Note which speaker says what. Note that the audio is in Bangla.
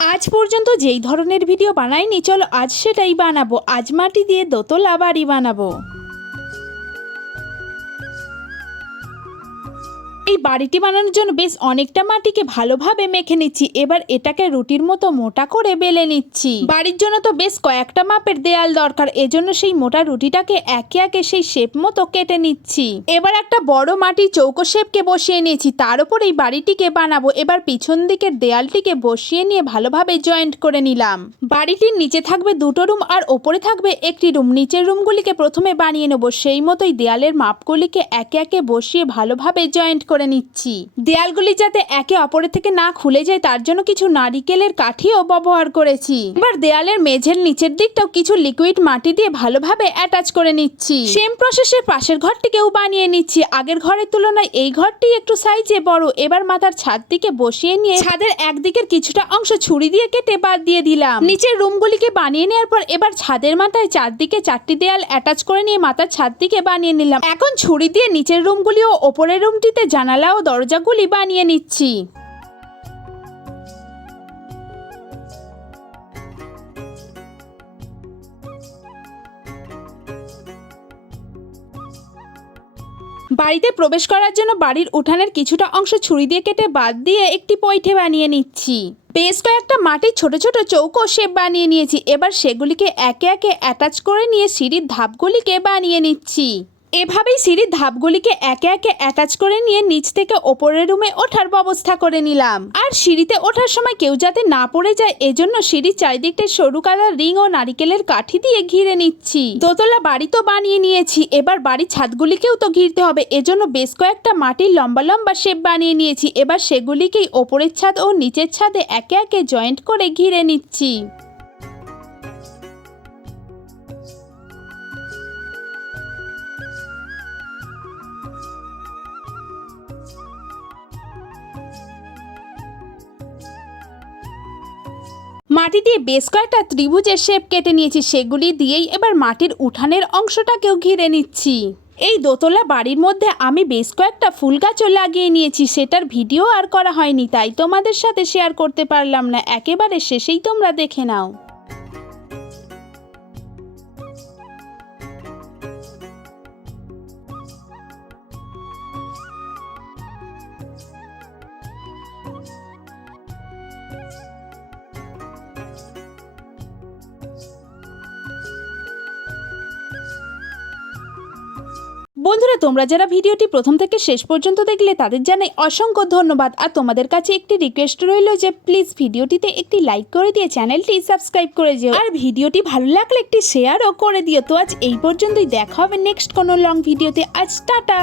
Speaker 1: আজ পর্যন্ত যেই ধরনের ভিডিও বানাইনি, চলো আজ সেটাই বানাবো। আজ মাটি দিয়ে দোতলা বাড়ি বানাবো। এই বাড়িটি বানানোর জন্য বেশ অনেকটা মাটিকে ভালোভাবে মেখে নিচ্ছি। এবার এটাকে রুটির মতো মোটা করে বেলে নিচ্ছি। বাড়ির জন্য তো বেশ কয়েকটা মাপের দেয়াল দরকার, এজন্য সেই মোটা রুটিটাকে একে একে সেই শেপ মতো কেটে নিচ্ছি। এবার একটা বড় মাটির চৌকো শেপকে বসিয়ে নিয়েছি, তার উপর এই বাড়িটিকে বানাবো। এবার পিছন দিকের দেয়ালটিকে বসিয়ে নিয়ে ভালোভাবে জয়েন্ট করে নিলাম। বাড়িটির নিচে থাকবে দুটো রুম আর ওপরে থাকবে একটি রুম। নিচের রুমগুলিকে প্রথমে বানিয়ে নেব। সেই মতোই দেয়ালের মাপগুলিকে একে একে বসিয়ে ভালোভাবে জয়েন্ট করে নিচ্ছি। দেয়ালগুলি যাতে একে অপরের থেকে না খুলে যায়, তার জন্য কিছু নারিকেলের কাঠিও ব্যবহার করেছি। এবার দেয়ালের মেঝের নিচের দিকটাও কিছু লিকুইড মাটি দিয়ে ভালোভাবে অ্যাটাচ করে নিচ্ছি। সেম প্রসেসে পাশের ঘরটিকেও বানিয়ে নিচ্ছি। আগের ঘরের তুলনায় এই ঘরটি একটু সাইজে বড়। এবার মাথার ছাদ দিকে বসিয়ে নিয়ে ছাদের একদিকের কিছুটা অংশ ছুরি দিয়ে কেটে বাদ দিয়ে দিলাম। নিচের রুমগুলিকে বানিয়ে নেওয়ার পর এবার ছাদের মাথায় চারদিকে চারটি দেয়াল অ্যাটাচ করে নিয়ে মাথার ছাদ দিকে বানিয়ে নিলাম। এখন ছুরি দিয়ে নিচের রুমগুলি ও ওপরের রুমটিতে জানালা ও দরজাগুলি বানিয়ে নিচ্ছি। বাড়িতে প্রবেশ করার জন্য বাড়ির উঠানের কিছুটা অংশ ছুরি দিয়ে কেটে বাদ দিয়ে একটি পৈঠে বানিয়ে নিচ্ছি। বেশ কয়েকটা মাটির ছোট ছোট চৌকো শেপ বানিয়ে নিয়েছি। এবার সেগুলিকে একে একে অ্যাটাচ করে নিয়ে সিঁড়ির ধাপগুলিকে বানিয়ে নিচ্ছি। এভাবেই সিঁড়ির ধাপগুলিকে একে একে অ্যাটাচ করে নিয়ে নিচ থেকে ওপরের রুমে ওঠার ব্যবস্থা করে নিলাম। আর সিঁড়িতে ওঠার সময় কেউ যাতে না পড়ে যায়, এজন্য সিঁড়ির চারিদিকটা সরু কাদার রিং ও নারিকেলের কাঠি দিয়ে ঘিরে নিচ্ছি। দোতলা বাড়ি তো বানিয়ে নিয়েছি, এবার বাড়ির ছাদগুলিকেও তো ঘিরতে হবে। এজন্য বেশ কয়েকটা মাটির লম্বা লম্বা শেপ বানিয়ে নিয়েছি। এবার সেগুলিকেই ওপরের ছাদ ও নিচের ছাদে একে একে জয়েন্ট করে ঘিরে নিচ্ছি। মাটি দিয়ে বেশ কয়েকটা ত্রিভুজের শেপ কেটে নিয়েছি, সেগুলি দিয়েই এবার মাটির উঠানের অংশটাকেও ঘিরে নিচ্ছি। এই দোতলা বাড়ির মধ্যে আমি বেশ কয়েকটা ফুল গাছও লাগিয়ে নিয়েছি, সেটার ভিডিও আর করা হয়নি, তাই তোমাদের সাথে শেয়ার করতে পারলাম না। একেবারে শেষেই তোমরা দেখে নাও। বন্ধুরা, তোমরা যারা ভিডিওটি প্রথম থেকে শেষ পর্যন্ত দেখলে, তাদের জানাই অসংখ্য ধন্যবাদ। আর তোমাদের কাছে একটি রিকোয়েস্ট রইল যে প্লিজ ভিডিওটিতে একটি লাইক করে দিয়ে চ্যানেলটি সাবস্ক্রাইব করে দিও আর ভিডিওটি ভালো লাগলে একটি শেয়ারও করে দিও। তো আজ এই পর্যন্তই। দেখা হবে নেক্সট কোনো লং ভিডিওতে আজ টাটা!